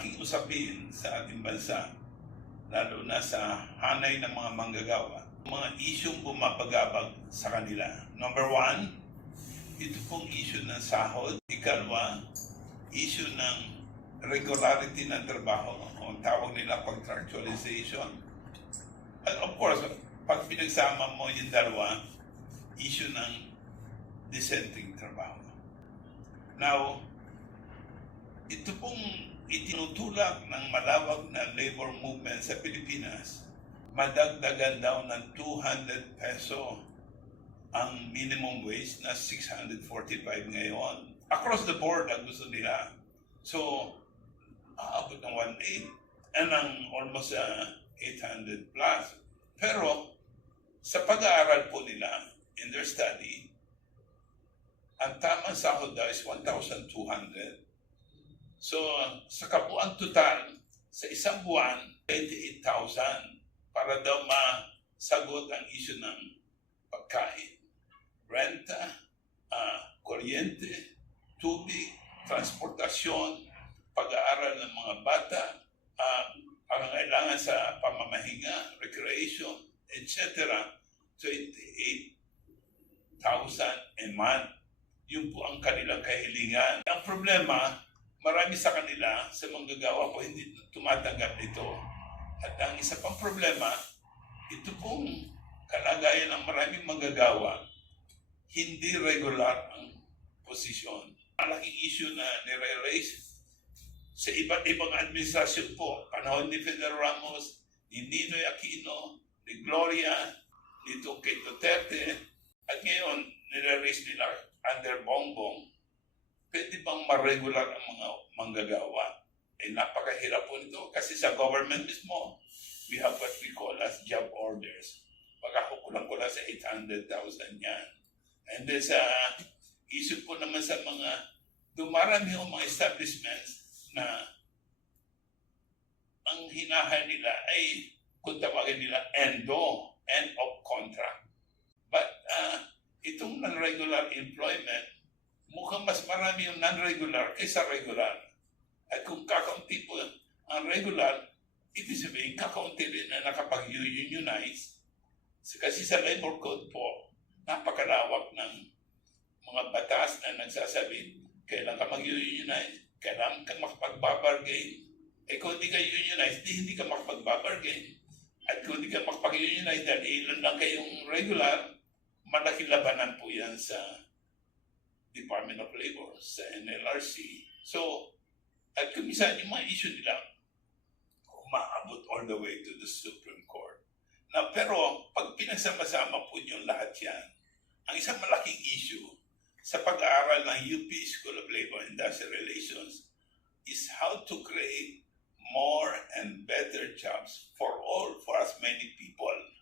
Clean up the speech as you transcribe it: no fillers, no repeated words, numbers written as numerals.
malaking usapin sa ating bansa, lalo na sa hanay ng mga manggagawa, mga isyong bumabagabag sa kanila. Number one, ito pong issue ng sahod. Ikalwa, issue ng regularity ng trabaho, o tawag nila contractualization. At of course, pag pinagsama mo yung dalawa, issue ng dissenting trabaho. Now, ito pong itinutulak ng malawak na labor movement sa Pilipinas, madagdagan daw ng 200 peso ang minimum wage na 645 ngayon. Across the board ang gusto nila. So, aabot ng 1.8 and ang almost 800 plus. Pero, sa pag-aaral po nila, in their study, ang tamang sahod daw is 1,200. So, sa kabuuan total, sa isang buwan, 28,000 para daw masagot ang issue ng pagkain, renta, kuryente, tubig, transportasyon, pag-aaral ng mga bata, pangangailangan sa pamamahinga, recreation, etc. 28,000 a month. Yun po ang kanilang kahilingan. Ang problema, marami sa kanila, sa manggagawa po, hindi tumatanggap nito. At ang isa pang problema, ito pong kalagayan ng maraming manggagawa, hindi regular ang posisyon. Malaking issue na nire-raise sa iba't ibang administrasyon po, panahon ni Fidel Ramos, ni Ninoy Aquino, ni Gloria, ni Duque Duterte, at ngayon, nire-raise nila under Bongbong. Pwede bang ma-regular ang mga manggagawa? Eh, napakahirap po nito kasi sa government mismo, we have what we call as job orders. Pagkakukulang-kulang sa 800,000 yan. And then sa issue po naman sa mga dumarami yung mga establishments na ang hinahay nila ay kung tawagin nila end of contract. But itong non-regular employment, mukhang mas marami yung non-regular kaysa regular. At kung kakaunti po ang regular, ibig sabihin kakaunti rin na nakapag-unionize. Kasi sa labor code po, napakalawak ng mga batas na nagsasabi, kailan ka mag-unionize, kailan ka makapag-bargain. Eh kung hindi ka unionize, hindi ka makapag-bargain. At kung hindi ka makapag-unionize dahil ilan lang kayong regular, malaking labanan po yan sa Department of Labor, sa NLRC. So, at kumisan yung mga issue nila, umaabot all the way to the Supreme Court. Na, pero, pag pinagsama-sama po yung lahat yan, ang isang malaking issue sa pag-aaral ng UP School of Labor and Industrial Relations is how to create